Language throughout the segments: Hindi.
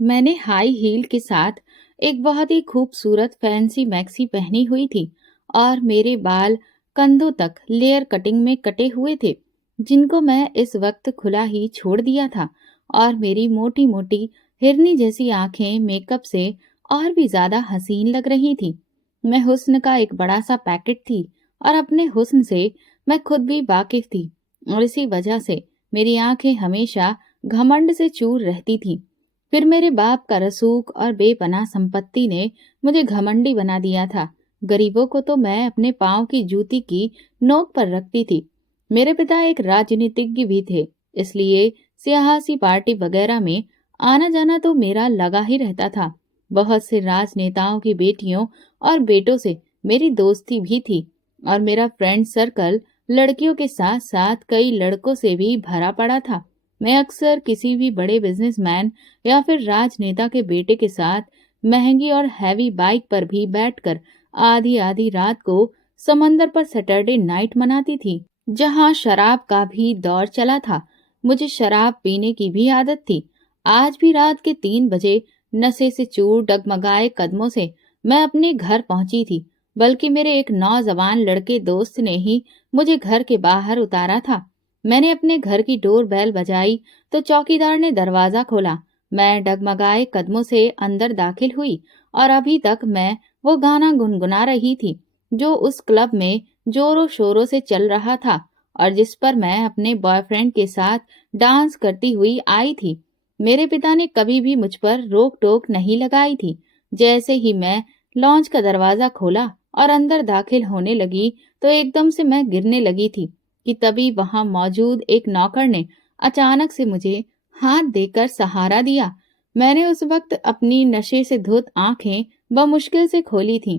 मैंने हाई हील के साथ एक बहुत ही खूबसूरत फैंसी मैक्सी पहनी हुई थी और मेरे बाल कंधों तक लेयर कटिंग में कटे हुए थे, जिनको मैं इस वक्त खुला ही छोड़ दिया था। और मेरी मोटी मोटी हिरनी जैसी आंखें मेकअप से और भी ज्यादा हसीन लग रही थी। मैं हुस्न का एक बड़ा सा पैकेट थी और अपने हुस्न से मैं खुद भी वाकिफ थी, और इसी वजह से मेरी आंखें हमेशा घमंड से चूर रहती थी। फिर मेरे बाप का रसूख और बेपनाह संपत्ति ने मुझे घमंडी बना दिया था। गरीबों को तो मैं अपने पांव की जूती की नोक पर रखती थी। मेरे पिता एक राजनीतिज्ञ भी थे, इसलिए सियासी पार्टी वगैरह में आना जाना तो मेरा लगा ही रहता था। बहुत से राजनेताओं की बेटियों और बेटों से मेरी दोस्ती भी थी, और मेरा फ्रेंड सर्कल लड़कियों के साथ साथ कई लड़कों से भी भरा पड़ा था। मैं अक्सर किसी भी बड़े बिजनेसमैन या फिर राजनेता के बेटे के साथ महंगी और हैवी बाइक पर भी बैठकर आधी आधी रात को समंदर पर सैटरडे नाइट मनाती थी, जहां शराब का भी दौर चला था। मुझे शराब पीने की भी आदत थी। आज भी रात के 3 बजे नशे से चूर डगमगाए कदमों से मैं अपने घर पहुंची थी, बल्कि मेरे एक नौजवान लड़के दोस्त ने ही मुझे घर के बाहर उतारा था। मैंने अपने घर की डोर बेल बजाई तो चौकीदार ने दरवाजा खोला। मैं डगमगाए कदमों से अंदर दाखिल हुई, और अभी तक मैं वो गाना गुनगुना रही थी जो उस क्लब में जोरों शोरों से चल रहा था और जिस पर मैं अपने बॉयफ्रेंड के साथ डांस करती हुई आई थी। मेरे पिता ने कभी भी मुझ पर रोक टोक नहीं लगाई थी। जैसे ही मैं लॉन्च का दरवाजा खोला और अंदर दाखिल होने लगी तो एकदम से मैं गिरने लगी थी कि तभी वहां मौजूद एक नौकर ने अचानक से मुझे हाथ देकर सहारा दिया। मैंने उस वक्त अपनी नशे से धुत आंखें बमुश्किल से खोली थीं।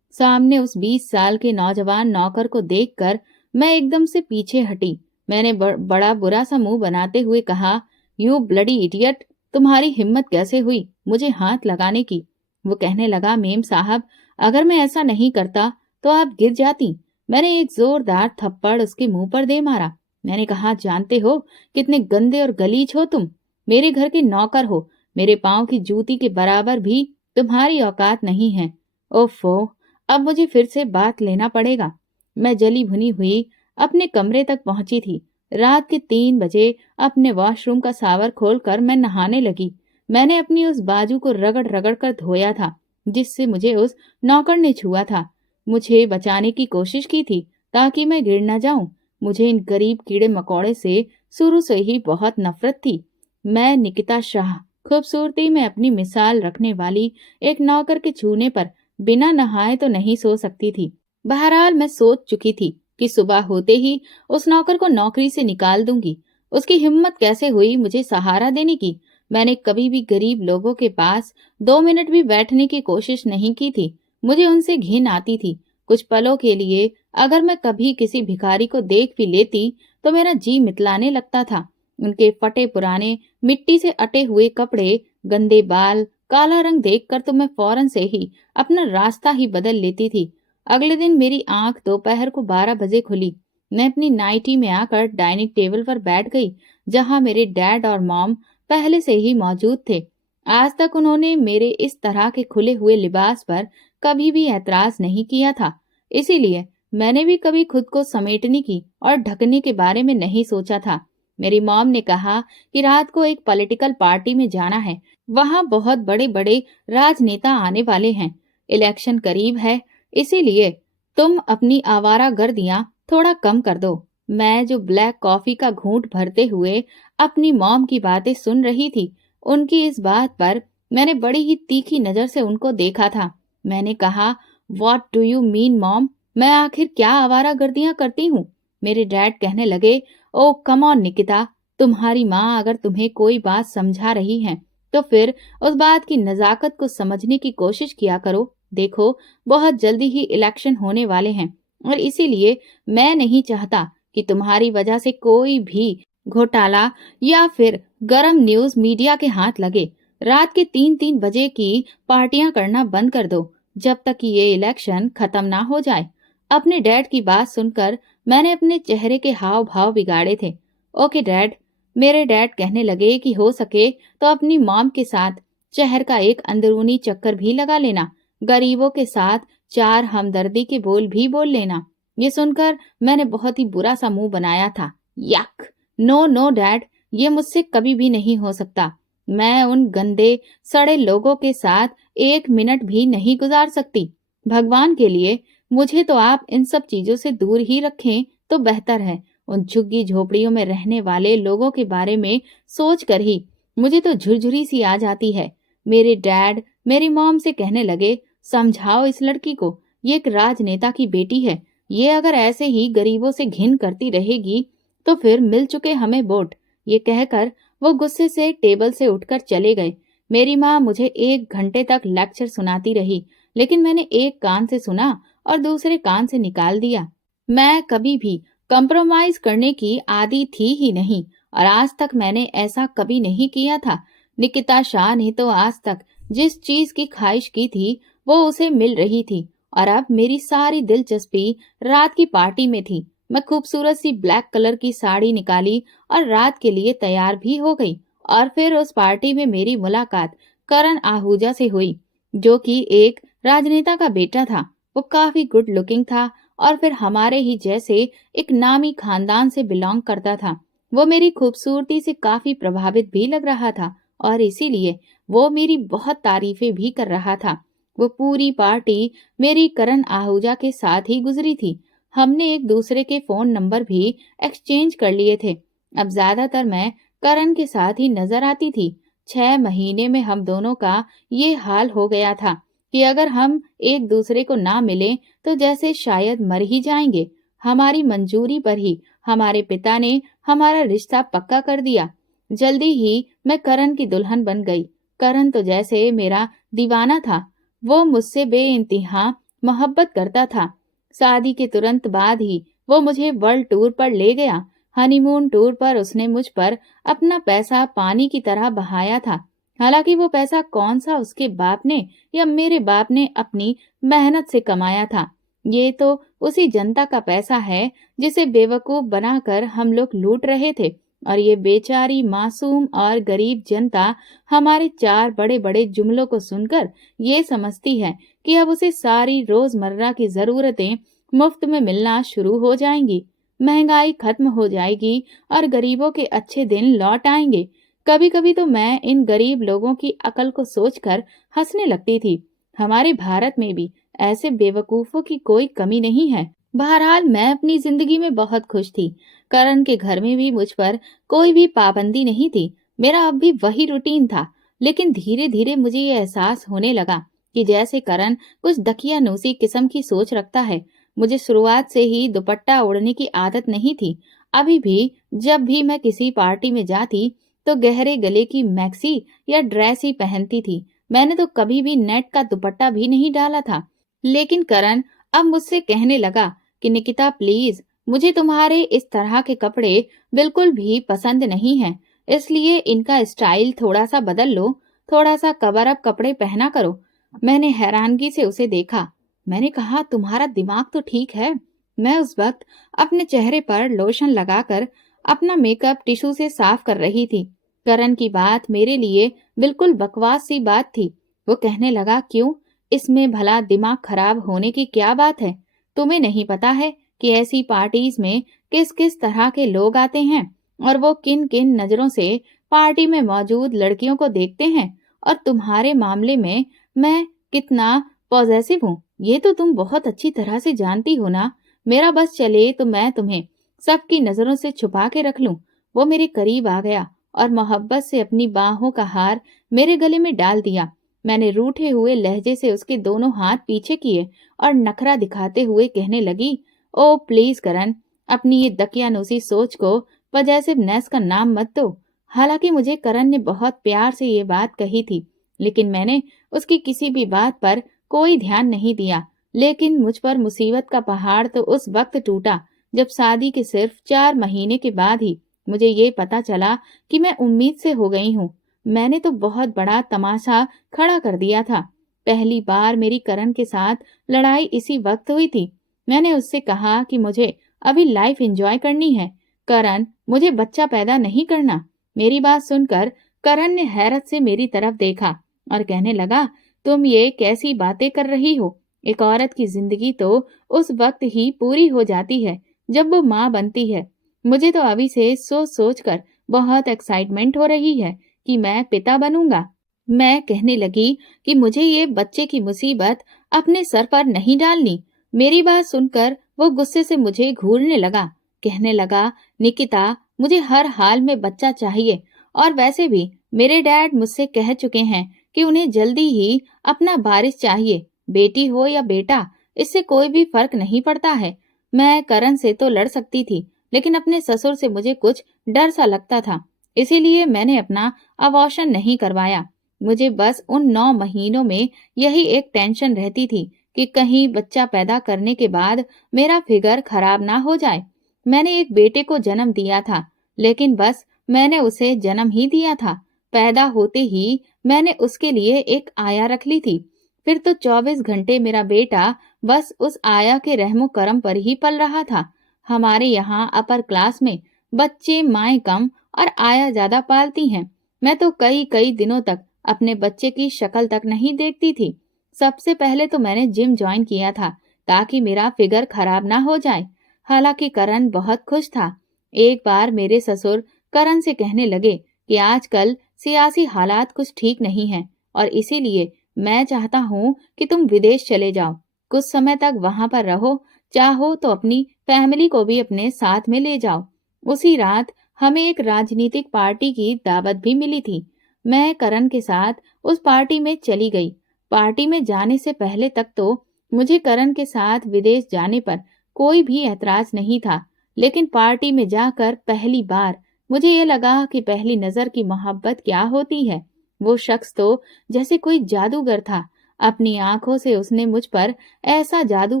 सामने उस 20 साल के नौजवान नौकर को देखकर मैं एकदम से पीछे हटी। मैंने बड़ा बुरा सा मुंह बनाते हुए कहा, यू ब्लडी इडियट, तुम्हारी हिम्मत कैसे हुई मुझे हाथ लगाने की? वो कहने लगा, मेम साहब, अगर मैं ऐसा नहीं करता तो आप गिर जाती। मैंने एक जोरदार थप्पड़ उसके मुंह पर दे मारा। मैंने कहा, जानते हो कितने गंदे और गलीज हो तुम? मेरे घर के नौकर हो, मेरे पांव की जूती के बराबर भी तुम्हारी औकात नहीं है। ओफो, अब मुझे फिर से बात लेना पड़ेगा। मैं जली भुनी हुई अपने कमरे तक पहुंची थी। रात के 3 बजे अपने वॉशरूम का सावर खोलकर मैं नहाने लगी। मैंने अपनी उस बाजू को रगड़ रगड़ कर धोया था जिससे मुझे उस नौकर ने छुआ था। मुझे बचाने की कोशिश की थी ताकि मैं गिर न जाऊं। मुझे इन गरीब कीड़े मकोड़े से शुरू से ही बहुत नफरत थी। मैं निकिता शाह, खूबसूरती में अपनी मिसाल रखने वाली एक नौकर के छूने पर बिना नहाए तो नहीं सो सकती थी। बहरहाल मैं सोच चुकी थी कि सुबह होते ही उस नौकर को नौकरी से निकाल दूंगी। उसकी हिम्मत कैसे हुई मुझे सहारा देने की? मैंने कभी भी गरीब लोगों के पास 2 मिनट भी बैठने की कोशिश नहीं की थी। मुझे उनसे घिन आती थी। कुछ पलों के लिए अगर मैं कभी किसी भिखारी को देख भी लेती तो मेरा जी मितलाने लगता था। उनके फटे पुराने मिट्टी से अटे हुए कपड़े, गंदे बाल, काला रंग देखकर तो मैं फौरन से ही अपना रास्ता ही बदल लेती थी। अगले दिन मेरी आंख दोपहर को 12 बजे खुली। मैं अपनी नाइटी में आकर डाइनिंग टेबल पर बैठ गई, जहां मेरे डैड और मॉम पहले से ही मौजूद थे। आज तक उन्होंने मेरे इस तरह के खुले हुए लिबास पर कभी भी ऐतराज नहीं किया था, इसीलिए मैंने भी कभी खुद को समेटने की और ढकने के बारे में नहीं सोचा था। मेरी मॉम ने कहा कि रात को एक पॉलिटिकल पार्टी में जाना है, वहां बहुत बड़े बड़े राजनेता आने वाले हैं, इलेक्शन करीब है, इसीलिए तुम अपनी आवारागर्दियां थोड़ा कम कर दो। मैं जो ब्लैक कॉफी का घूंट भरते हुए अपनी मॉम की बातें सुन रही थी, उनकी इस बात पर मैंने बड़ी ही तीखी नजर से उनको देखा था। मैंने कहा, what do you mean mom? मैं आखिर क्या आवारागर्दियां करती हूँ? मेरे डैड कहने लगे, ओ कम ऑन निकिता, तुम्हारी माँ अगर तुम्हें कोई बात समझा रही है तो फिर उस बात की नजाकत को समझने की कोशिश किया करो। देखो, बहुत जल्दी ही इलेक्शन होने वाले हैं और इसीलिए मैं नहीं चाहता कि तुम्हारी वजह से कोई भी घोटाला या फिर गरम न्यूज मीडिया के हाथ लगे। रात के 3-3 बजे की पार्टियां करना बंद कर दो जब तक कि ये इलेक्शन खत्म ना हो जाए। अपने डैड की बात सुनकर मैंने अपने चेहरे के हाव भाव बिगाड़े थे। ओके डैड, मेरे डैड कहने लगे कि हो सके तो अपनी मॉम के साथ शहर का एक अंदरूनी चक्कर भी लगा लेना, गरीबों के साथ 4 हमदर्दी के बोल भी बोल लेना। ये सुनकर मैंने बहुत ही बुरा सा मुंह बनाया था। यक! नो नो डैड, ये मुझसे कभी भी नहीं हो सकता। मैं उन गंदे सड़े लोगों के साथ 1 मिनट भी नहीं गुजार सकती। भगवान के लिए मुझे तो आप इन सब चीजों से दूर ही रखें तो बेहतर है। उन झुग्गी झोपड़ियों में रहने वाले लोगों के बारे में सोच कर ही मुझे तो झुरझुरी सी आ जाती है। मेरे डैड मेरी मॉम से कहने लगे, समझाओ इस लड़की को, ये एक राजनेता की बेटी है। ये अगर ऐसे ही गरीबों से घिन करती रहेगी तो फिर मिल चुके हमें वोट। ये कहकर वो गुस्से से टेबल से उठकर चले गए। मेरी माँ मुझे 1 घंटे तक लेक्चर सुनाती रही, लेकिन मैंने एक कान से सुना और दूसरे कान से निकाल दिया। मैं कभी भी कंप्रोमाइज करने की आदी थी ही नहीं और आज तक मैंने ऐसा कभी नहीं किया था। निकिता शाह ने तो आज तक जिस चीज की ख्वाहिश की थी वो उसे मिल रही थी और अब मेरी सारी दिलचस्पी रात की पार्टी में थी। मैं खूबसूरत सी ब्लैक कलर की साड़ी निकाली और रात के लिए तैयार भी हो गई और फिर उस पार्टी में मेरी मुलाकात करण आहूजा से हुई, जो कि एक राजनेता का बेटा था। वो काफी गुड लुकिंग था और फिर हमारे ही जैसे एक नामी खानदान से बिलोंग करता था। वो मेरी खूबसूरती से काफी प्रभावित भी लग रहा था और इसीलिए वो मेरी बहुत तारीफें भी कर रहा था। वो पूरी पार्टी मेरी करण आहूजा के साथ ही गुजरी थी। हमने एक दूसरे के फोन नंबर भी एक्सचेंज कर लिए थे। अब ज्यादातर मैं करण के साथ ही नजर आती थी। 6 महीने में हम दोनों का ये हाल हो गया था कि अगर हम एक दूसरे को ना मिले तो जैसे शायद मर ही जाएंगे। हमारी मंजूरी पर ही हमारे पिता ने हमारा रिश्ता पक्का कर दिया। जल्दी ही मैं करण की दुल्हन बन गई। करण तो जैसे मेरा दीवाना था। वो मुझसे बेइंतहा मोहब्बत करता था। शादी के तुरंत बाद ही वो मुझे वर्ल्ड टूर पर ले गया। हनीमून टूर पर उसने मुझ पर अपना पैसा पानी की तरह बहाया था। हालांकि वो पैसा कौन सा उसके बाप ने या मेरे बाप ने अपनी मेहनत से कमाया था। ये तो उसी जनता का पैसा है जिसे बेवकूफ बनाकर हम लोग लूट रहे थे और ये बेचारी मासूम और गरीब जनता हमारे 4 बड़े बड़े जुमलों को सुनकर ये समझती है कि अब उसे सारी रोजमर्रा की जरूरतें मुफ्त में मिलना शुरू हो जाएंगी, महंगाई खत्म हो जाएगी और गरीबों के अच्छे दिन लौट आएंगे। कभी कभी तो मैं इन गरीब लोगों की अकल को सोचकर हंसने लगती थी। हमारे भारत में भी ऐसे बेवकूफों की कोई कमी नहीं है। बहरहाल मैं अपनी जिंदगी में बहुत खुश थी। करण के घर में भी मुझ पर कोई भी पाबंदी नहीं थी। मेरा अब भी वही रूटीन था, लेकिन धीरे धीरे मुझे ये एहसास होने लगा कि जैसे करण कुछ दकियानूसी किस्म की सोच रखता है। मुझे शुरुआत से ही दुपट्टा ओढ़ने की आदत नहीं थी। अभी भी जब भी मैं किसी पार्टी में जाती तो गहरे गले की मैक्सी या ड्रेस ही पहनती थी। मैंने तो कभी भी नेट का दुपट्टा भी नहीं डाला था। लेकिन करण अब मुझसे कहने लगा कि निकिता प्लीज, मुझे तुम्हारे इस तरह के कपड़े बिल्कुल भी पसंद नहीं है, इसलिए इनका स्टाइल थोड़ा सा बदल लो, थोड़ा सा कवर अप कपड़े पहना करो। मैंने हैरानगी से उसे देखा। मैंने कहा, तुम्हारा दिमाग तो ठीक है। मैं उस वक्त अपने चेहरे पर लोशन लगाकर अपना मेकअप टिश्यू से साफ कर रही थी। करण की बात मेरे लिए बिल्कुल बकवास सी बात थी। वो कहने लगा, क्यों, इसमें भला दिमाग खराब होने की क्या बात है? तुम्हें नहीं पता है कि ऐसी पार्टीज में किस किस तरह के लोग आते हैं और वो किन किन नजरों से पार्टी में मौजूद लड़कियों को देखते हैं? और तुम्हारे मामले में मैं कितना पॉजेसिव हूँ ये तो तुम बहुत अच्छी तरह से जानती हो ना। मेरा बस चले तो मैं तुम्हें सबकी नजरों से छुपा के रख लूं। वो मेरे करीब आ गया और मोहब्बत से अपनी बाहों का हार मेरे गले में डाल दिया। मैंने रूठे हुए लहजे से उसके दोनों हाथ पीछे किए और नखरा दिखाते हुए कहने लगी, ओ प्लीज करण, अपनी ये दकियानूसी सोच को पॉजेसिवनेस का नाम मत दो। हालांकि मुझे करण ने बहुत प्यार से ये बात कही थी, लेकिन मैंने उसकी किसी भी बात पर कोई ध्यान नहीं दिया। लेकिन मुझ पर मुसीबत का पहाड़ तो उस वक्त टूटा जब शादी के सिर्फ 4 महीने के बाद ही मुझे ये पता चला कि मैं उम्मीद से हो गई हूँ। मैंने तो बहुत बड़ा तमाशा खड़ा कर दिया था। पहली बार मेरी करण के साथ लड़ाई इसी वक्त हुई थी। मैंने उससे कहा कि मुझे अभी लाइफ एंजॉय करनी है करण, मुझे बच्चा पैदा नहीं करना। मेरी बात सुनकर करण ने हैरत से मेरी तरफ देखा और कहने लगा, तुम ये कैसी बातें कर रही हो? एक औरत की जिंदगी तो उस वक्त ही पूरी हो जाती है जब वो माँ बनती है। मुझे तो अभी से सोच सोच कर बहुत एक्साइटमेंट हो रही है कि मैं पिता बनूंगा। मैं कहने लगी कि मुझे ये बच्चे की मुसीबत अपने सर पर नहीं डालनी। मेरी बात सुनकर वो गुस्से से मुझे घूरने लगा। कहने लगा, निकिता, मुझे हर हाल में बच्चा चाहिए, और वैसे भी मेरे डैड मुझसे कह चुके हैं कि उन्हें जल्दी ही अपना वारिस चाहिए। बेटी हो या बेटा, इससे कोई भी फर्क नहीं पड़ता है। मैं करण से तो लड़ सकती थी, लेकिन अपने ससुर से मुझे कुछ डर सा लगता था। इसीलिए मैंने अपना अबॉर्शन नहीं करवाया। मुझे बस उन 9 महीनों में यही एक टेंशन रहती थी कि कहीं बच्चा पैदा करने के बाद मेरा फिगर खराब ना हो जाए। मैंने एक बेटे को जन्म दिया था, लेकिन बस मैंने उसे जन्म ही दिया था। पैदा होते ही मैंने उसके लिए एक आया रख ली थी। फिर तो 24 घंटे मेरा बेटा बस उस आया के रहमो करम पर ही पल रहा था। हमारे यहाँ अपर क्लास में बच्चे माएँ कम और आया ज्यादा पालती हैं। मैं तो कई कई दिनों तक अपने बच्चे की शक्ल तक नहीं देखती थी। सबसे पहले तो मैंने जिम ज्वाइन किया था ताकि मेरा फिगर खराब ना हो जाए। हालांकि करण बहुत खुश था। एक बार मेरे ससुर करण से कहने लगे कि आजकल सियासी हालात कुछ ठीक नहीं हैं, और इसीलिए मैं चाहता हूँ कि तुम विदेश चले जाओ। कुछ समय तक वहां पर रहो, चाहो तो अपनी फैमिली को भी अपने साथ में ले जाओ। उसी रात हमें एक राजनीतिक पार्टी की दावत भी मिली थी। मैं करण के साथ उस पार्टी में चली गई। पार्टी में जाने से पहले तक तो मुझे करण के साथ विदेश जाने पर कोई भी ऐतराज नहीं था, लेकिन पार्टी में जाकर पहली बार मुझे ये लगा कि पहली नजर की मोहब्बत क्या होती है। वो शख्स तो जैसे कोई जादूगर था। अपनी आंखों से उसने मुझ पर ऐसा जादू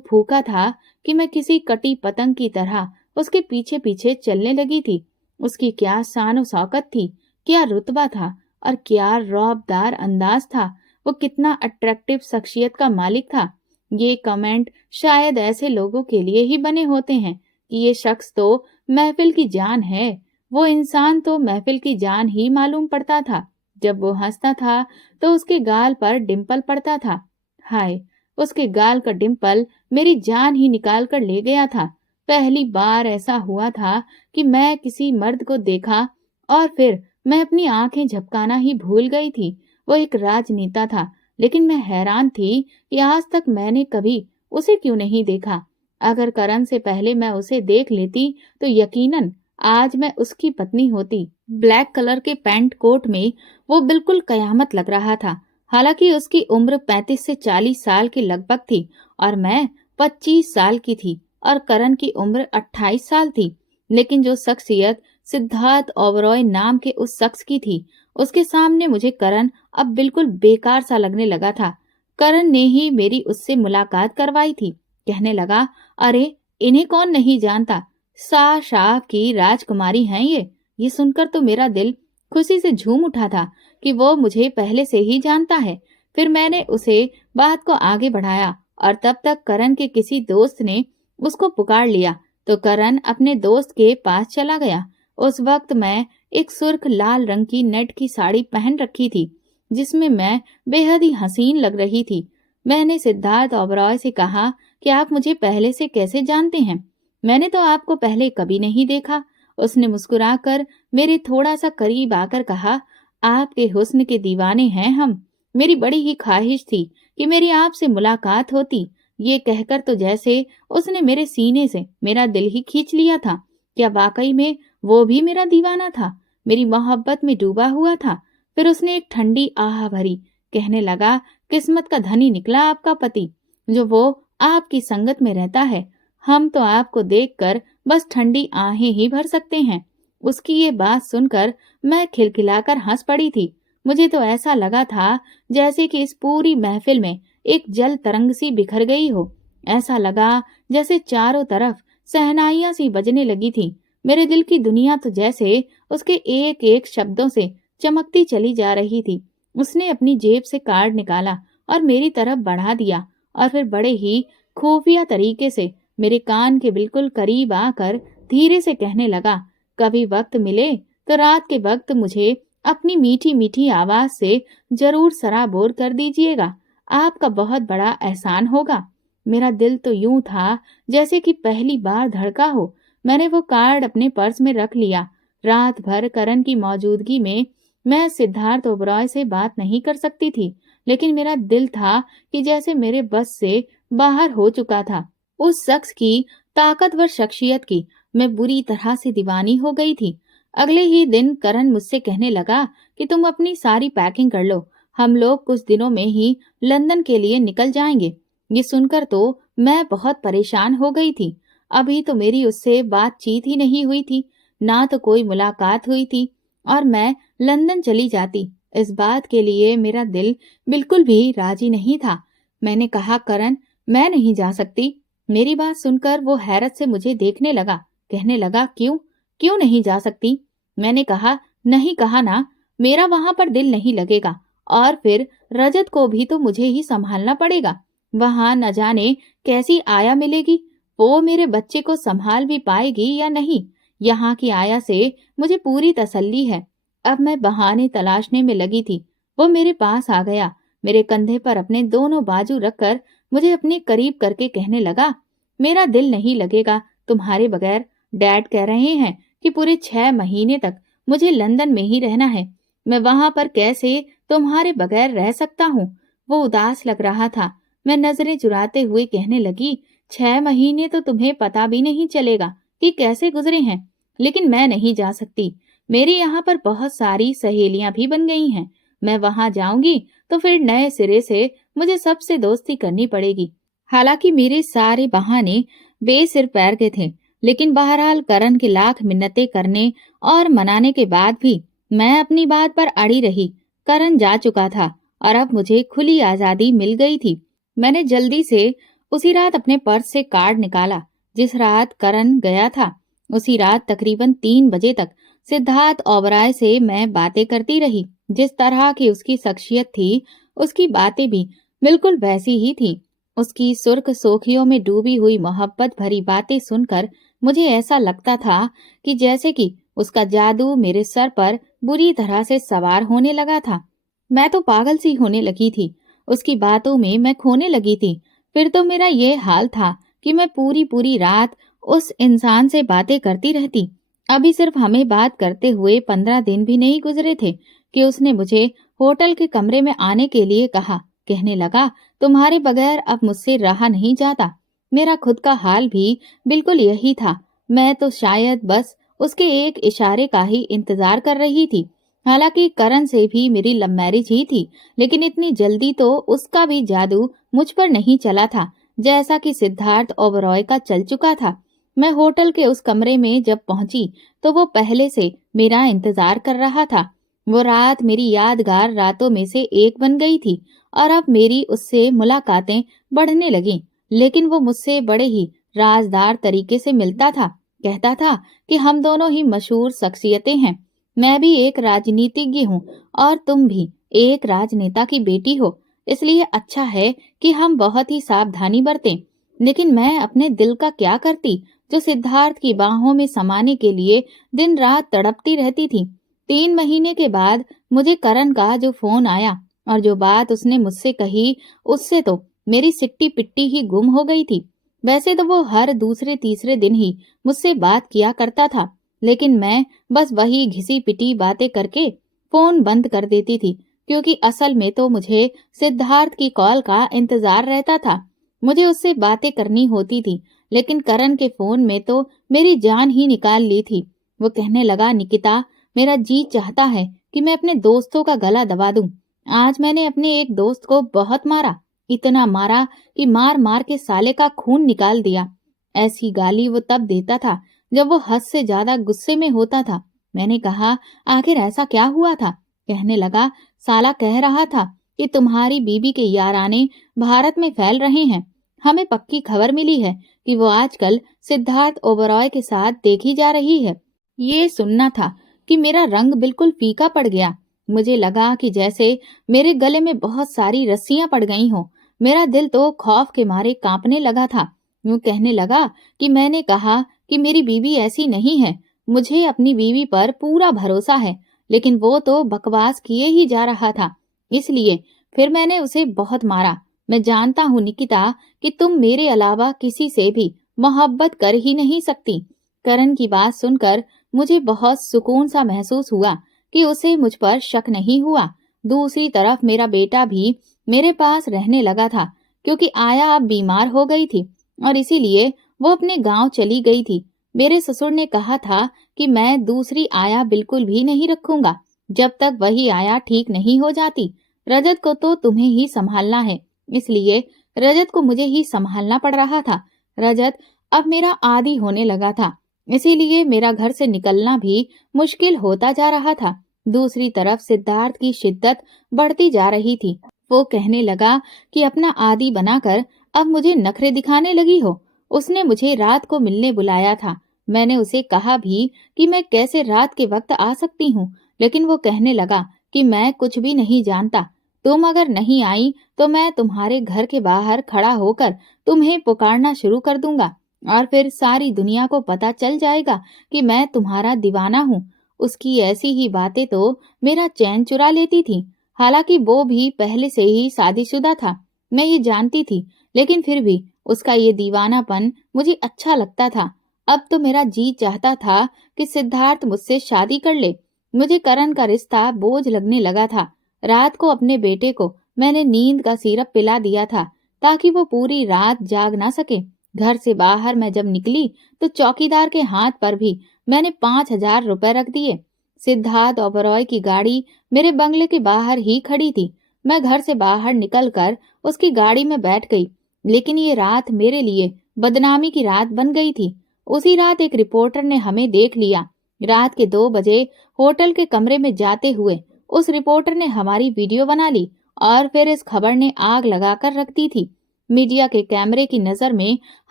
फूंका था कि मैं किसी कटी पतंग की तरह उसके पीछे पीछे चलने लगी थी। उसकी क्या शान शौकत थी, क्या रुतबा था, और क्या रौबदार अंदाज था। वो कितना अट्रैक्टिव शख्सियत का मालिक था। ये कमेंट शायद ऐसे लोगों के लिए ही बने होते हैं कि ये शख्स तो महफिल की जान है। वो इंसान तो महफिल की जान ही मालूम पड़ता था। जब वो हंसता था तो उसके गाल पर डिंपल पड़ता था। हाय, उसके गाल का डिंपल मेरी जान ही निकाल कर ले गया था। पहली बार ऐसा हुआ था कि मैं किसी मर्द को देखा और फिर मैं अपनी आंखें झपकाना ही भूल गई थी। वो एक राजनेता था, लेकिन मैं हैरान थी कि आज तक मैंने कभी उसे क्यों नहीं देखा। अगर करण से पहले मैं उसे देख लेती तो यकीनन आज मैं उसकी पत्नी होती। ब्लैक कलर के पैंट कोट में वो बिल्कुल कयामत लग रहा था। हालांकि उसकी उम्र 35 से 40 साल के लगभग थी और मैं 25 साल की थी, और करण की उम्र 28 साल थी। लेकिन जो शख्सियत सिद्धार्थ ओबरॉय नाम के उस शख्स की थी, उसके सामने मुझे करण अब बिल्कुल बेकार सा लगने लगा था। करण ने ही मेरी उससे मुलाकात करवाई थी। कहने लगा, अरे इन्हें कौन नहीं जानता, शाह की राजकुमारी हैं ये। ये सुनकर तो मेरा दिल खुशी से झूम उठा था कि वो मुझे पहले से ही जानता है। फिर मैंने उसे बात को आगे बढ़ाया और तब तक करण के किसी दोस्त ने उसको पुकार लिया तो करण अपने दोस्त के पास चला गया। उस वक्त मैं एक सुर्ख लाल रंग की नेट की साड़ी पहन रखी थी, जिसमें मैं बेहद ही हसीन लग रही थी। मैंने सिद्धार्थ ओबरॉय से कहा कि आप मुझे पहले से कैसे जानते हैं? मैंने तो आपको पहले कभी नहीं देखा। उसने मुस्कुराकर मेरे थोड़ा सा करीब आकर कहा, आपके हुस्न के दीवाने हैं हम। मेरी बड़ी ही ख्वाहिश थी कि मेरी आपसे मुलाकात होती। ये कहकर तो जैसे उसने मेरे सीने से मेरा दिल ही खींच लिया था। क्या वाकई में वो भी मेरा दीवाना था, मेरी मोहब्बत में डूबा हुआ था? फिर उसने एक ठंडी आह भरी, कहने लगा, किस्मत का धनी निकला आपका पति, जो वो आपकी संगत में रहता है। हम तो आपको देखकर बस ठंडी आहें ही भर सकते हैं। उसकी ये बात सुनकर मैं खिलखिलाकर हंस पड़ी थी। मुझे तो ऐसा लगा था जैसे कि इस पूरी महफिल में एक जल तरंग सी बिखर गई हो। ऐसा लगा जैसे चारों तरफ शहनाइयां सी बजने लगी थी। मेरे दिल की दुनिया तो जैसे उसके एक एक शब्दों से चमकती चली जा रही थी। उसने अपनी जेब से कार्ड निकाला और मेरी तरफ बढ़ा दिया, और फिर बड़े ही खुफिया तरीके से मेरे कान के बिल्कुल करीब आकर धीरे से कहने लगा, कभी वक्त मिले तो रात के वक्त मुझे अपनी मीठी मीठी आवाज से जरूर सराबोर कर दीजिएगा। आपका बहुत बड़ा एहसान होगा। मेरा दिल तो यूं था जैसे कि पहली बार धड़का हो। मैंने वो कार्ड अपने पर्स में रख लिया। रात भर करण की मौजूदगी में मैं सिद्धार्थ ओबरॉय से बात नहीं कर सकती थी, लेकिन मेरा दिल था कि जैसे मेरे बस से बाहर हो चुका था। उस शख्स की ताकतवर शख्सियत की मैं बुरी तरह से दीवानी हो गई थी। अगले ही दिन करण मुझसे कहने लगा कि तुम अपनी सारी पैकिंग कर लो, हम लोग कुछ दिनों में ही लंदन के लिए निकल जाएंगे। ये सुनकर तो मैं बहुत परेशान हो गई थी। अभी तो मेरी उससे बातचीत ही नहीं हुई थी, ना तो कोई मुलाकात हुई थी, और मैं लंदन चली जाती, इस बात के लिए मेरा दिल बिल्कुल भी राजी नहीं था। मैंने कहा, करण, मैं नहीं जा सकती। मेरी बात सुनकर वो हैरत से मुझे देखने लगा। कहने लगा, क्यों क्यों नहीं जा सकती? मैंने कहा, नहीं कहा ना, मेरा वहां पर दिल नहीं लगेगा, और फिर रजत को भी तो मुझे ही संभालना पड़ेगा। वहां न जाने कैसी आया मिलेगी, वो मेरे बच्चे को संभाल भी पाएगी या नहीं। यहाँ की आया से मुझे पूरी तसल्ली है। अब मैं बहाने तलाशने में लगी थी। वो मेरे पास आ गया, मेरे कंधे पर अपने दोनों बाजू रखकर मुझे अपने करीब करके कहने लगा, मेरा दिल नहीं लगेगा तुम्हारे बगैर। डैड कह रहे हैं कि पूरे 6 महीने तक मुझे लंदन में ही रहना है। मैं वहां पर कैसे तुम्हारे बगैर रह सकता हूँ? वो उदास लग रहा था। मैं नजरें चुराते हुए कहने लगी, 6 महीने तो तुम्हें पता भी नहीं चलेगा कि कैसे गुजरे हैं। लेकिन मैं नहीं जा सकती। मेरे यहाँ पर बहुत सारी सहेलियां भी बन गई हैं। मैं वहां जाऊंगी तो फिर नए सिरे से मुझे सबसे दोस्ती करनी पड़ेगी। हालांकि मेरे सारे बहाने बेसिर पैर के थे, लेकिन बहरहाल करण की लाख मिन्नतें करने और मनाने के बाद भी मैं अपनी बात पर अड़ी रही। करण जा चुका था और अब मुझे खुली आजादी मिल गई थी। मैंने जल्दी से उसी रात अपने पर्स से कार्ड निकाला जिस रात करण गया था। उसी रात तकरीबन 3 बजे तक सिद्धार्थ ओबराय से मैं बातें करती रही। जिस तरह की उसकी शख्सियत थी, उसकी बातें भी बिल्कुल वैसी ही थी। उसकी सुर्ख सोखियों में डूबी हुई मोहब्बत भरी बातें सुनकर मुझे ऐसा लगता था कि जैसे कि उसका जादू मेरे सर पर बुरी तरह से सवार होने लगा था। मैं तो पागल सी होने लगी थी। उसकी बातों में मैं खोने लगी थी। फिर तो मेरा ये हाल था कि मैं पूरी पूरी रात उस इंसान से बातें करती रहती। अभी सिर्फ हमें बात करते हुए 15 दिन भी नहीं गुजरे थे कि उसने मुझे होटल के कमरे में आने के लिए कहा। कहने लगा, तुम्हारे बगैर अब मुझसे रहा नहीं जाता। मेरा खुद का हाल भी बिल्कुल यही था। मैं तो शायद बस उसके एक इशारे का ही इंतजार कर रही थी। हालांकि करण से भी मेरी लव मैरिज ही थी, लेकिन इतनी जल्दी तो उसका भी जादू मुझ पर नहीं चला था जैसा कि सिद्धार्थ ओबरॉय का चल चुका था। मैं होटल के उस कमरे में जब पहुंची तो वो पहले से मेरा इंतजार कर रहा था। वो रात मेरी यादगार रातों में से एक बन गई थी और अब मेरी उससे मुलाकातें बढ़ने लगीं। लेकिन वो मुझसे बड़े ही राजदार तरीके से मिलता था। कहता था कि हम दोनों ही मशहूर शख्सियतें हैं। मैं भी एक राजनीतिज्ञ हूँ और तुम भी एक राजनेता की बेटी हो, इसलिए अच्छा है कि हम बहुत ही सावधानी बरतें। लेकिन मैं अपने दिल का क्या करती, जो सिद्धार्थ की बाहों में समाने के लिए दिन रात तड़पती रहती थी। 3 महीने के बाद मुझे करण का जो फोन आया और जो बात उसने मुझसे कही, उससे तो मेरी सिट्टी पिट्टी ही गुम हो गई थी। वैसे तो वो हर दूसरे तीसरे दिन ही मुझसे बात किया करता था, लेकिन मैं बस वही घिसी पिटी बातें करके फोन बंद कर देती थी, क्योंकि असल में तो मुझे सिद्धार्थ की कॉल का इंतजार रहता था। मुझे उससे बातें करनी होती थी, लेकिन करण के फोन में तो मेरी जान ही निकाल ली थी। वो कहने लगा, निकिता, मेरा जी चाहता है कि मैं अपने दोस्तों का गला दबा दूं। आज मैंने अपने एक दोस्त को बहुत मारा, इतना मारा कि मार मार के साले का खून निकाल दिया। ऐसी गाली वो तब देता था जब वो हद से ज्यादा गुस्से में होता था। मैंने कहा, आखिर ऐसा क्या हुआ था? कहने लगा, साला कह रहा था कि तुम्हारी बीबी के याराने भारत में फैल रहे हैं। हमें पक्की खबर मिली है कि वो आजकल सिद्धार्थ ओबरॉय के साथ देखी जा रही है। ये सुनना था कि मेरा रंग बिल्कुल फीका पड़ गया। मुझे लगा कि जैसे मेरे गले में बहुत सारी रस्सियां पड़ गई हों। मेरा दिल तो खौफ के मारे कांपने लगा था। यूं कहने लगा कि मैंने कहा कि मेरी बीवी ऐसी नहीं है। मुझे अपनी बीवी पर पूरा भरोसा है। लेकिन वो तो बकवास किए ही जा रहा था। इसलिए फिर मैंने उसे बहुत मारा। मैं जानता हूँ निकिता कि तुम मेरे अलावा किसी से भी मोहब्बत कर ही नहीं सकती। करण की बात सुनकर मुझे बहुत सुकून सा महसूस हुआ कि उसे मुझ पर शक नहीं हुआ। दूसरी तरफ मेरा बेटा भी मेरे पास रहने लगा था, क्योंकि आया अब बीमार हो गई थी और इसीलिए वो अपने गांव चली गई थी। मेरे ससुर ने कहा था कि मैं दूसरी आया बिल्कुल भी नहीं रखूंगा जब तक वही आया ठीक नहीं हो जाती। रजत को तो तुम्हें ही संभालना है, इसलिए रजत को मुझे ही संभालना पड़ रहा था। रजत अब मेरा आदी होने लगा था, इसीलिए मेरा घर से निकलना भी मुश्किल होता जा रहा था। दूसरी तरफ सिद्धार्थ की शिद्दत बढ़ती जा रही थी। वो कहने लगा कि अपना आदी बनाकर अब मुझे नखरे दिखाने लगी हो। उसने मुझे रात को मिलने बुलाया था। मैंने उसे कहा भी कि मैं कैसे रात के वक्त आ सकती हूँ, लेकिन वो कहने लगा कि मैं कुछ भी नहीं जानता। तुम अगर नहीं आई तो मैं तुम्हारे घर के बाहर खड़ा होकर तुम्हें पुकारना शुरू कर दूंगा और फिर सारी दुनिया को पता चल जाएगा कि मैं तुम्हारा दीवाना हूँ। उसकी ऐसी ही बातें तो मेरा चैन चुरा लेती थी। हालांकि वो भी पहले से ही शादीशुदा था, मैं ये जानती थी, लेकिन फिर भी उसका ये दीवानापन मुझे अच्छा लगता था। अब तो मेरा जी चाहता था कि सिद्धार्थ मुझसे शादी कर ले। मुझे करण का रिश्ता बोझ लगने लगा था। रात को अपने बेटे को मैंने नींद का सिरप पिला दिया था ताकि वो पूरी रात जाग ना सके। घर से बाहर मैं जब निकली तो चौकीदार के हाथ पर भी मैंने 5,000 रुपए रख दिए। सिद्धार्थ ओबरॉय की गाड़ी मेरे बंगले के बाहर ही खड़ी थी। मैं घर से बाहर निकलकर उसकी गाड़ी में बैठ गई। लेकिन ये रात मेरे लिए बदनामी की रात बन गई थी। उसी रात एक रिपोर्टर ने हमें देख लिया। रात के 2 बजे होटल के कमरे में जाते हुए उस रिपोर्टर ने हमारी वीडियो बना ली और फिर इस खबर ने आग लगाकर रख दी थी। मीडिया के कैमरे की नजर में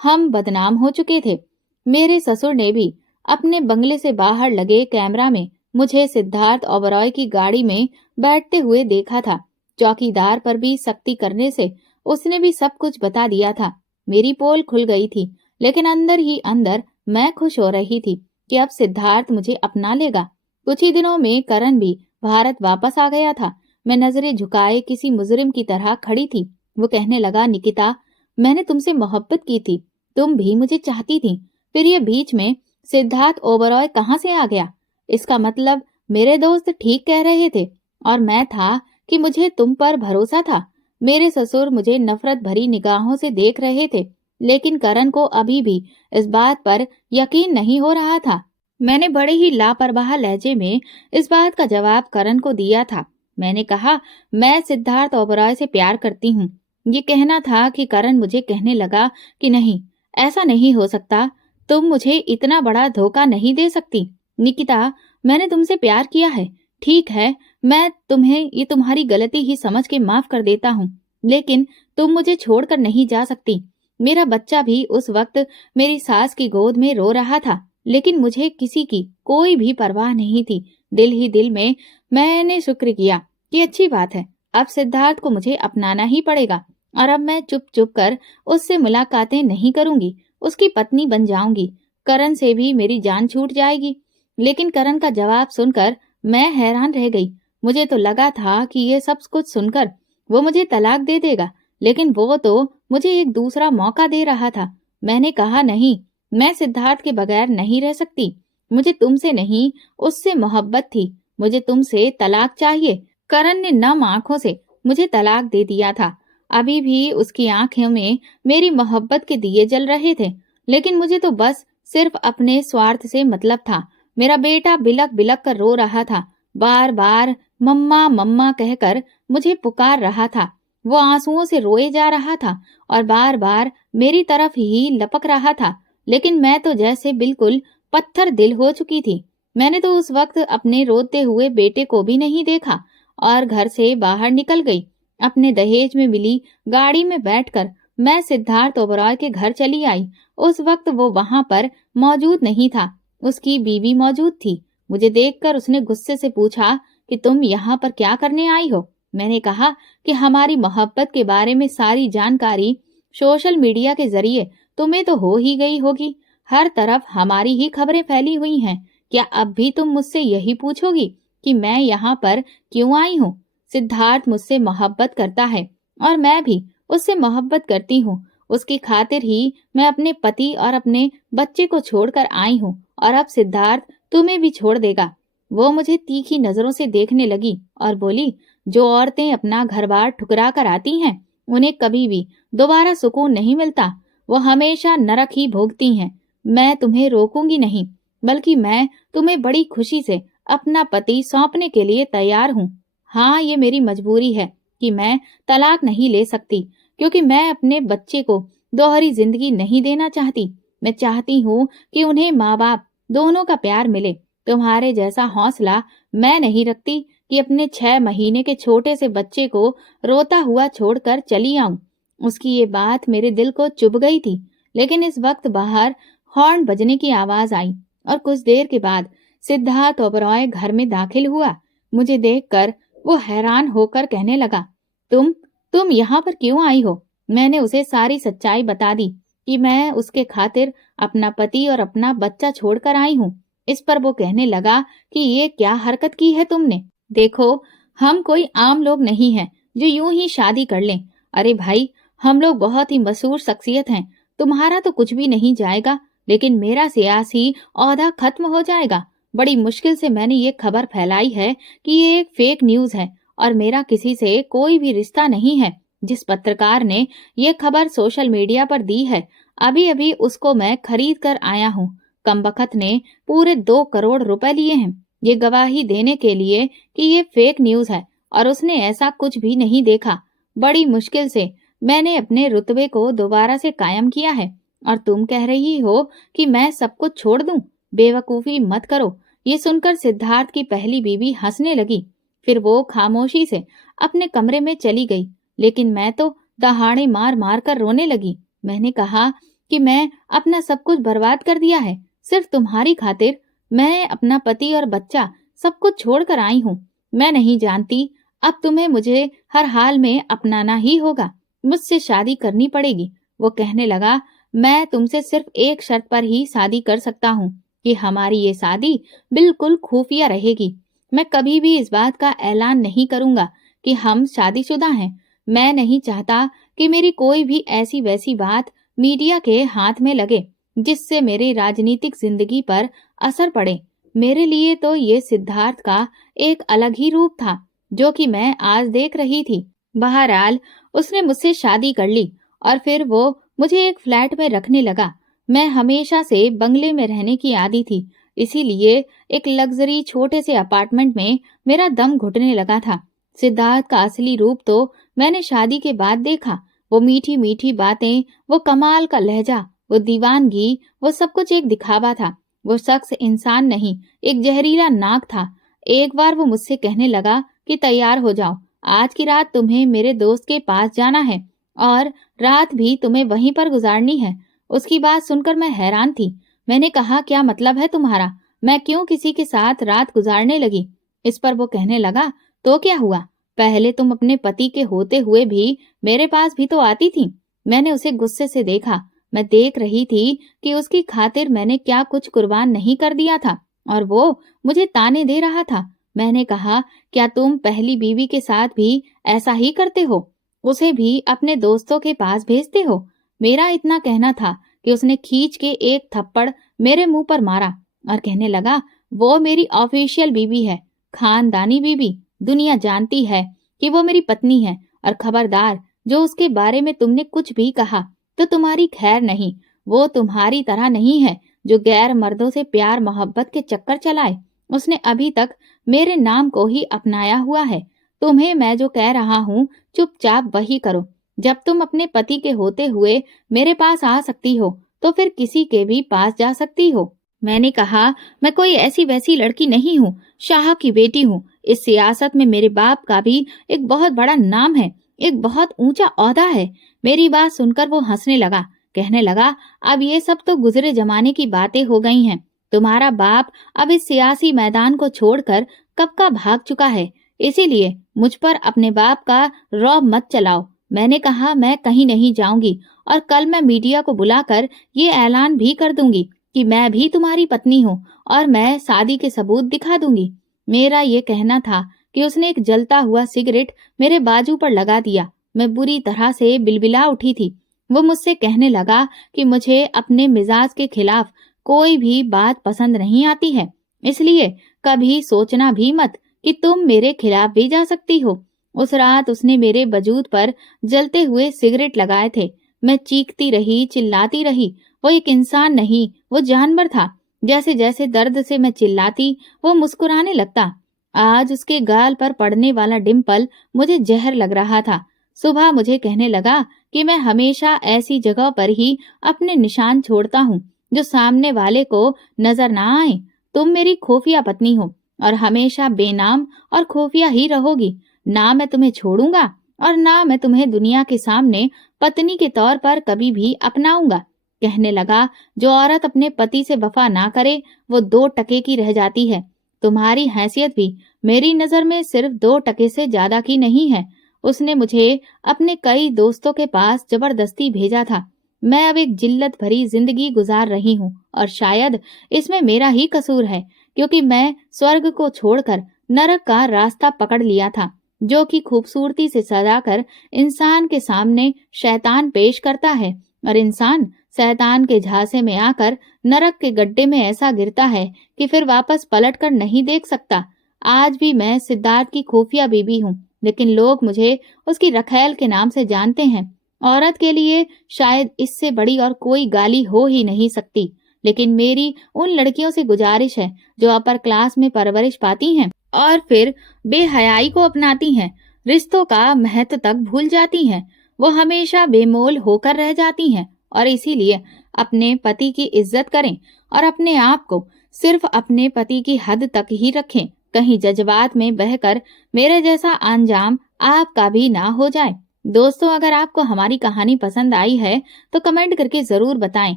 हम बदनाम हो चुके थे। मेरे ससुर ने भी अपने बंगले से बाहर लगे कैमरा में मुझे सिद्धार्थ ओबरॉय की गाड़ी में बैठते हुए देखा था। चौकीदार पर भी सख्ती करने से उसने भी सब कुछ बता दिया था। मेरी पोल खुल गई थी, लेकिन अंदर ही अंदर मैं खुश हो रही थी कि अब सिद्धार्थ मुझे अपना लेगा। कुछ ही दिनों में करण भी भारत वापस आ गया था। मैं नजरें झुकाए किसी मुजरिम की तरह खड़ी थी। वो कहने लगा, निकिता, मैंने तुमसे मोहब्बत की थी, तुम भी मुझे चाहती थी, फिर ये बीच में सिद्धार्थ ओबरॉय कहाँ से आ गया? इसका मतलब मेरे दोस्त ठीक कह रहे थे और मैं था कि मुझे तुम पर भरोसा था। मेरे ससुर मुझे नफरत भरी निगाहों से देख रहे थे, लेकिन करण को अभी भी इस बात पर यकीन नहीं हो रहा था। मैंने बड़े ही लापरवाह लहजे में इस बात का जवाब करण को दिया था। मैंने कहा, मैं सिद्धार्थ ओबरॉय से प्यार करती हूँ। ये कहना था कि करण मुझे कहने लगा कि नहीं, ऐसा नहीं हो सकता, तुम मुझे इतना बड़ा धोखा नहीं दे सकती। निकिता, मैंने तुमसे प्यार किया है, ठीक है, मैं तुम्हें ये तुम्हारी गलती ही समझ के माफ कर देता हूँ, लेकिन तुम मुझे छोड़कर नहीं जा सकती। मेरा बच्चा भी उस वक्त मेरी सास की गोद में रो रहा था, लेकिन मुझे किसी की कोई भी परवाह नहीं थी। दिल ही दिल में मैंने शुक्र किया कि अच्छी बात है, अब सिद्धार्थ को मुझे अपनाना ही पड़ेगा और अब मैं चुप चुप कर उससे मुलाकातें नहीं करूंगी, उसकी पत्नी बन जाऊंगी। करण से भी मेरी जान छूट जाएगी। लेकिन करण का जवाब सुनकर मैं हैरान रह गई। मुझे तो लगा था कि ये सब कुछ सुनकर वो मुझे तलाक दे देगा, लेकिन वो तो मुझे एक दूसरा मौका दे रहा था। मैंने कहा, नहीं, मैं सिद्धार्थ के बगैर नहीं रह सकती। मुझे तुमसे नहीं, उससे मोहब्बत थी। मुझे तुमसे तलाक चाहिए। करण ने नम आंखों से मुझे तलाक दे दिया था। अभी भी उसकी आंखों में मेरी मोहब्बत के दिए जल रहे थे, लेकिन मुझे तो बस सिर्फ अपने स्वार्थ से मतलब था। मेरा बेटा बिलक बिलक कर रो रहा था, बार बार मम्मा मम्मा कहकर मुझे पुकार रहा था। वो आंसुओं से रोए जा रहा था और बार बार मेरी तरफ ही लपक रहा था, लेकिन मैं तो जैसे बिल्कुल पत्थर दिल हो चुकी थी। मैंने तो उस वक्त अपने रोते हुए बेटे को भी नहीं देखा और घर से बाहर निकल गई। अपने दहेज में मिली गाड़ी में बैठकर मैं सिद्धार्थ ओबरॉय के घर चली आई। उस वक्त वो वहां पर मौजूद नहीं था, उसकी बीवी मौजूद थी। मुझे देखकर उसने गुस्से से पूछा कि तुम यहाँ पर क्या करने आई हो? मैंने कहा कि हमारी मोहब्बत के बारे में सारी जानकारी सोशल मीडिया के जरिए तुम्हें तो हो ही गई होगी। हर तरफ हमारी ही खबरें फैली हुई हैं। क्या अब भी तुम मुझसे यही पूछोगी कि मैं यहाँ पर क्यों आई हूँ। सिद्धार्थ मुझसे मोहब्बत करता है और मैं भी उससे मोहब्बत करती हूँ। उसकी खातिर ही मैं अपने पति और अपने बच्चे को छोड़कर आई हूँ और अब सिद्धार्थ तुम्हें भी छोड़ देगा। वो मुझे तीखी नजरों से देखने लगी और बोली, जो औरतें अपना घर-बार ठुकरा कर आती हैं, उन्हें कभी भी दोबारा सुकून नहीं मिलता। वो हमेशा नरक ही भोगती हैं। मैं तुम्हें रोकूंगी नहीं, बल्कि मैं तुम्हें बड़ी खुशी से अपना पति सौंपने के लिए तैयार हूँ। हाँ, ये मेरी मजबूरी है कि मैं तलाक नहीं ले सकती, क्योंकि मैं अपने बच्चे को दोहरी जिंदगी नहीं देना चाहती। मैं चाहती हूँ कि उन्हें माँ बाप दोनों का प्यार मिले। तुम्हारे जैसा हौसला मैं नहीं रखती कि अपने 6 महीने के छोटे से बच्चे को रोता हुआ छोड़कर चली आऊं। उसकी ये बात मेरे दिल को चुभ गई थी। लेकिन इस वक्त बाहर हॉर्न बजने की आवाज आई और कुछ देर के बाद सिद्धार्थ ओबरॉय घर में दाखिल हुआ। मुझे देखकर वो हैरान होकर कहने लगा, तुम यहाँ पर क्यों आई हो? मैंने उसे सारी सच्चाई बता दी कि मैं उसके खातिर अपना पति और अपना बच्चा छोड़कर आई हूँ। इस पर वो कहने लगा कि ये क्या हरकत की है तुमने? देखो, हम कोई आम लोग नहीं हैं जो यूं ही शादी कर लें। अरे भाई, हम लोग बहुत ही मशहूर शख्सियत हैं। तुम्हारा तो कुछ भी नहीं जाएगा, लेकिन मेरा सियासी ओहदा खत्म हो जाएगा। बड़ी मुश्किल से मैंने ये खबर फैलाई है कि ये एक फेक न्यूज है और मेरा किसी से कोई भी रिश्ता नहीं है। जिस पत्रकार ने ये खबर सोशल मीडिया पर दी है, अभी अभी उसको मैं खरीद कर आया हूँ। कमबख्त ने पूरे 2 करोड़ रुपए लिए हैं ये गवाही देने के लिए कि ये फेक न्यूज है और उसने ऐसा कुछ भी नहीं देखा। बड़ी मुश्किल से मैंने अपने रुतबे को दोबारा से कायम किया है और तुम कह रही हो कि मैं सब कुछ छोड़ दूं? बेवकूफी मत करो। ये सुनकर सिद्धार्थ की पहली बीवी हंसने लगी। फिर वो खामोशी से अपने कमरे में चली गई, लेकिन मैं तो दहाड़े मार मार कर रोने लगी। मैंने कहा कि मैं अपना सब कुछ बर्बाद कर दिया है सिर्फ तुम्हारी खातिर। मैं अपना पति और बच्चा सब कुछ छोड़कर आई हूँ। मैं नहीं जानती, अब तुम्हें मुझे हर हाल में अपनाना ही होगा। मुझसे शादी करनी पड़ेगी। वो कहने लगा, मैं तुमसे सिर्फ एक शर्त पर ही शादी कर सकता हूँ कि हमारी ये शादी बिल्कुल खुफिया रहेगी। मैं कभी भी इस बात का ऐलान नहीं करूंगा कि हम शादीशुदा हैं। मैं नहीं चाहता कि मेरी कोई भी ऐसी वैसी बात मीडिया के हाथ में लगे जिससे मेरी राजनीतिक जिंदगी पर असर पड़े। मेरे लिए तो ये सिद्धार्थ का एक अलग ही रूप था जो कि मैं आज देख रही थी। बहरहाल उसने मुझसे शादी कर ली और फिर वो मुझे एक फ्लैट में रखने लगा। मैं हमेशा से बंगले में रहने की आदी थी, इसीलिए एक लग्जरी छोटे से अपार्टमेंट में मेरा दम घुटने लगा था। सिद्धार्थ का असली रूप तो मैंने शादी के बाद देखा। वो मीठी मीठी बातें, वो कमाल का लहजा, वो दीवानगी, वो सब कुछ एक दिखावा था। वो शख्स इंसान नहीं, एक जहरीला नाग था। एक बार वो मुझसे कहने लगा कि तैयार हो जाओ, आज की रात तुम्हें मेरे दोस्त के पास जाना है और रात भी तुम्हें वहीं पर गुजारनी है। उसकी बात सुनकर मैं हैरान थी। मैंने कहा, क्या मतलब है तुम्हारा? मैं क्यों किसी के साथ रात गुजारने लगी? इस पर वो कहने लगा, तो क्या हुआ? पहले तुम अपने पति के होते हुए भी मेरे पास भी तो आती थी। मैंने उसे गुस्से से देखा। मैं देख रही थी कि उसकी खातिर मैंने क्या कुछ कुर्बान नहीं कर दिया था और वो मुझे ताने दे रहा था। मैंने कहा, क्या तुम पहली बीवी के साथ भी ऐसा ही करते हो? उसे भी अपने दोस्तों के पास भेजते हो? मेरा इतना कहना था कि उसने खींच के एक थप्पड़ मेरे मुंह पर मारा और कहने लगा, वो मेरी ऑफिशियल बीवी है, खानदानी बीवी। दुनिया जानती है कि वो मेरी पत्नी है और खबरदार, जो उसके बारे में तुमने कुछ भी कहा तो तुम्हारी खैर नहीं। वो तुम्हारी तरह नहीं है जो गैर मर्दों से प्यार मोहब्बत के चक्कर चलाए। उसने अभी तक मेरे नाम को ही अपनाया हुआ है। तुम्हें मैं जो कह रहा हूँ चुपचाप वही करो। जब तुम अपने पति के होते हुए मेरे पास आ सकती हो तो फिर किसी के भी पास जा सकती हो। मैंने कहा, मैं कोई ऐसी वैसी लड़की नहीं हूँ, शाह की बेटी हूँ। इस सियासत में मेरे बाप का भी एक बहुत बड़ा नाम है, एक बहुत ऊंचा ओहदा है। मेरी बात सुनकर वो हंसने लगा, कहने लगा, अब ये सब तो गुजरे जमाने की बातें हो गई हैं। तुम्हारा बाप अब इस सियासी मैदान को छोड़कर कब का भाग चुका है, इसीलिए मुझ पर अपने बाप का रौब मत चलाओ। मैंने कहा, मैं कहीं नहीं जाऊंगी और कल मैं मीडिया को बुलाकर ये ऐलान भी कर दूंगी कि मैं भी तुम्हारी पत्नी हूँ और मैं शादी के सबूत दिखा दूंगी। मेरा ये कहना था कि उसने एक जलता हुआ सिगरेट मेरे बाजू पर लगा दिया। मैं बुरी तरह से बिलबिला उठी थी। वो मुझसे कहने लगा कि मुझे अपने मिजाज के खिलाफ कोई भी बात पसंद नहीं आती है, इसलिए कभी सोचना भी मत कि तुम मेरे खिलाफ भी जा सकती हो। उस रात उसने मेरे वजूद पर जलते हुए सिगरेट लगाए थे। मैं चीखती रही, चिल्लाती रही। वो एक इंसान नहीं, वो जानवर था। जैसे जैसे दर्द से मैं चिल्लाती, वो मुस्कुराने लगता। आज उसके गाल पर पड़ने वाला डिंपल मुझे जहर लग रहा था। सुबह मुझे कहने लगा कि मैं हमेशा ऐसी जगह पर ही अपने निशान छोड़ता हूँ जो सामने वाले को नजर ना आए। तुम मेरी खुफिया पत्नी हो और हमेशा बेनाम और खुफिया ही रहोगी। ना मैं तुम्हें छोड़ूंगा और ना मैं तुम्हें दुनिया के सामने पत्नी के तौर पर कभी भी अपनाऊंगा। कहने लगा, जो औरत अपने पति से वफा ना करे वो 2 टके की रह जाती है। तुम्हारी हैसियत भी मेरी नजर में सिर्फ 2 टके से ज्यादा की नहीं है। उसने मुझे अपने कई दोस्तों के पास जबरदस्ती भेजा था। मैं अब एक जिल्लत भरी जिंदगी गुजार रही हूँ और शायद इसमें मेरा ही कसूर है, क्योंकि मैं स्वर्ग को छोड़कर नरक का रास्ता पकड़ लिया था, जो कि खूबसूरती से सजाकर इंसान के सामने शैतान पेश करता है और इंसान शैतान के झांसे में आकर नरक के गड्ढे में ऐसा गिरता है कि फिर वापस पलट कर नहीं देख सकता। आज भी मैं सिद्धार्थ की खुफिया बीबी हूँ, लेकिन लोग मुझे उसकी रखैल के नाम से जानते हैं। औरत के लिए शायद इससे बड़ी और कोई गाली हो ही नहीं सकती, लेकिन मेरी उन लड़कियों से गुजारिश है जो अपर क्लास में परवरिश पाती हैं और फिर बेहयाई को अपनाती हैं, रिश्तों का महत्व तक भूल जाती हैं। वो हमेशा बेमोल होकर रह जाती हैं और इसीलिए अपने पति की इज्जत करें और अपने आप को सिर्फ अपने पति की हद तक ही रखें। कहीं जज्बात में बहकर मेरे जैसा अंजाम आपका भी ना हो जाए। दोस्तों, अगर आपको हमारी कहानी पसंद आई है तो कमेंट करके जरूर बताएं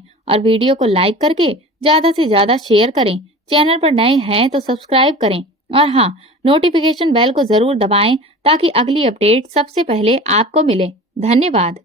और वीडियो को लाइक करके ज्यादा से ज्यादा शेयर करें। चैनल पर नए हैं तो सब्सक्राइब करें और हाँ, नोटिफिकेशन बेल को जरूर दबाएं ताकि अगली अपडेट सबसे पहले आपको मिले। धन्यवाद।